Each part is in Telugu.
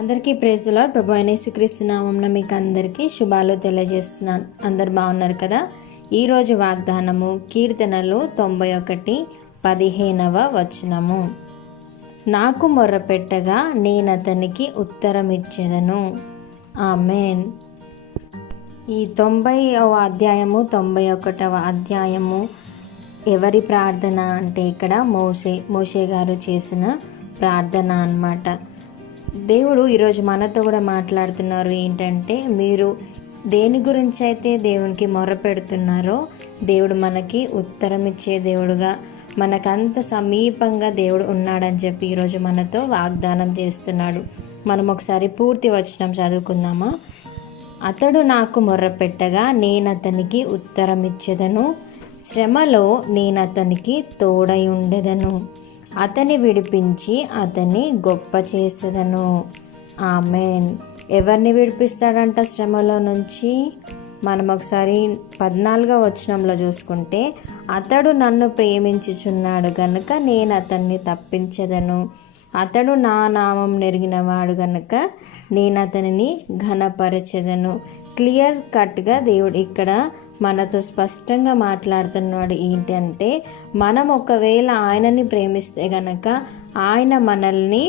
అందరికీ ప్రైజ్ ది లార్డ్. ప్రభు అయిన యేసుక్రీస్తు నామమున మీకు అందరికీ శుభాలు తెలియజేస్తున్నాను. అందరు బాగున్నారు కదా. ఈరోజు వాగ్దానము కీర్తనలు 91:15 వచనము. నాకు మొర్రపెట్టగా నేనతనికి ఉత్తరం ఇచ్చేదను. ఆమేన్. ఈ 90వ అధ్యాయము 91వ అధ్యాయము ఎవరి ప్రార్థన అంటే ఇక్కడ మోషే గారు చేసిన ప్రార్థన అన్నమాట. దేవుడు ఈరోజు మనతో కూడా మాట్లాడుతున్నారు. ఏంటంటే మీరు దేని గురించి అయితే దేవునికి మొర్ర పెడుతున్నారో దేవుడు మనకి ఉత్తరం ఇచ్చే దేవుడుగా, మనకంత సమీపంగా దేవుడు ఉన్నాడని చెప్పి ఈరోజు మనతో వాగ్దానం చేస్తున్నాడు. మనం ఒకసారి పూర్తి వచనం చదువుకుందామా. అతడు నాకు మొర్ర పెట్టగా నేనతనికి ఉత్తరం ఇచ్చేదను, శ్రమలో నేనతనికి తోడై ఉండెదను, అతని విడిపించి అతన్ని గొప్ప చేసేదను. ఆమేన్. ఎవరిని విడిపిస్తాడంట శ్రమలో నుంచి? మనం ఒకసారి 14వ వచనంలో చూసుకుంటే, అతడు నన్ను ప్రేమించుచున్నాడు గనుక నేను అతన్ని తప్పించెదను, అతడు నా నామం నెరిగినవాడు గనుక నేను అతనిని ఘనపరచెదను. క్లియర్ కట్గా దేవుడు ఇక్కడ మనతో స్పష్టంగా మాట్లాడుతున్నాడు. ఏంటంటే మనం ఒకవేళ ఆయనని ప్రేమిస్తే గనక ఆయన మనల్ని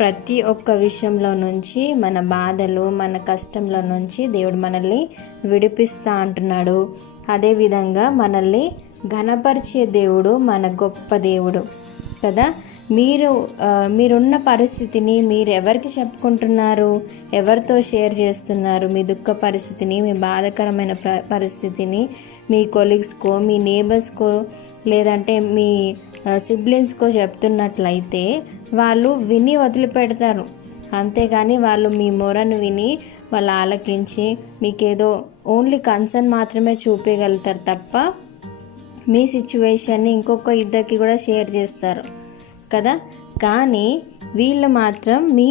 ప్రతి ఒక్క విషయంలో నుంచి, మన బాధలు మన కష్టంలో నుంచి దేవుడు మనల్ని విడిపిస్తా అంటున్నాడు. అదేవిధంగా మనల్ని దేవుడు, మన గొప్ప దేవుడు కదా. మీరున్న పరిస్థితిని మీరు ఎవరికి చెప్పుకుంటున్నారు, ఎవరితో షేర్ చేస్తున్నారు? మీ దుఃఖ పరిస్థితిని, మీ బాధాకరమైన పరిస్థితిని మీ కొలీగ్స్కో, మీ నేబర్స్కో, లేదంటే మీ సిబ్లింగ్స్కో చెప్తున్నట్లయితే వాళ్ళు విని వదిలిపెడతారు. అంతేగాని వాళ్ళు మీ మొరను విని వాళ్ళు ఆలకించి మీకేదో ఓన్లీ కన్సర్న్ మాత్రమే చూపించగలుగుతారు తప్ప మీ సిచ్యువేషన్ని ఇంకొక ఇద్దరికి కూడా షేర్ చేస్తారు కదా. కానీ వీళ్ళు మాత్రం మీ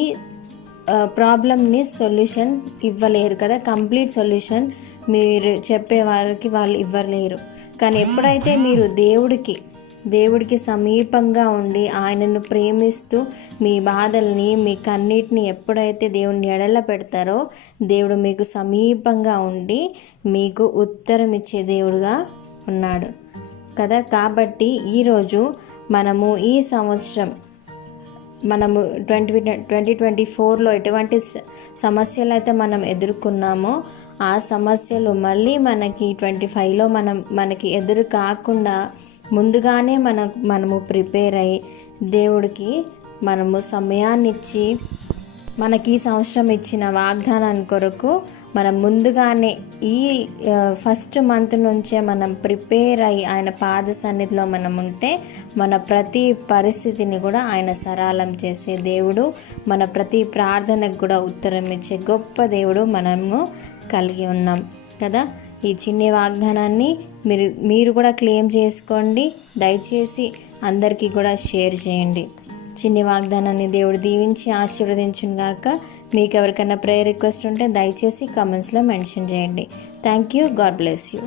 ప్రాబ్లమ్ని సొల్యూషన్ ఇవ్వలేరు కదా. కంప్లీట్ సొల్యూషన్ మీరు చెప్పే వాళ్ళకి వాళ్ళు ఇవ్వలేరు. కానీ ఎప్పుడైతే మీరు దేవుడికి సమీపంగా ఉండి ఆయనను ప్రేమిస్తూ మీ బాధల్ని, మీ కన్నీటిని ఎప్పుడైతే దేవుని ఎడల పెడతారో దేవుడు మీకు సమీపంగా ఉండి మీకు ఉత్తరం ఇచ్చే దేవుడుగా ఉన్నాడు కదా. కాబట్టి ఈరోజు మనము ఈ సంవత్సరం 2024లో ఎటువంటి సమస్యలు అయితే మనం ఎదుర్కొన్నామో ఆ సమస్యలు మళ్ళీ మనకి 25లో మనకి ఎదురు కాకుండా ముందుగానే మనము ప్రిపేర్ అయ్యి దేవుడికి మనము సమయాన్ని ఇచ్చి మనకి ఈ సంవత్సరం ఇచ్చిన వాగ్దానాన్ని కొరకు మనం ముందుగానే ఈ ఫస్ట్ మంత్ నుంచే మనం ప్రిపేర్ అయ్యి ఆయన పాద సన్నిధిలో మనం ఉంటే మన ప్రతి పరిస్థితిని కూడా ఆయన సరళం చేసే దేవుడు, మన ప్రతి ప్రార్థనకు కూడా ఉత్తరం ఇచ్చే గొప్ప దేవుడు మనము కలిగి ఉన్నాం కదా. ఈ చిన్న వాగ్దానాన్ని మీరు కూడా క్లెయిమ్ చేసుకోండి. దయచేసి అందరికీ కూడా షేర్ చేయండి. చిన్ని వాగ్దానాన్ని దేవుడు దీవించి ఆశీర్వదించును గాక. మీకు ఎవరికైనా ప్రేయర్ రిక్వెస్ట్ ఉంటే దయచేసి కామెంట్స్లో మెన్షన్ చేయండి. Thank you. God bless you.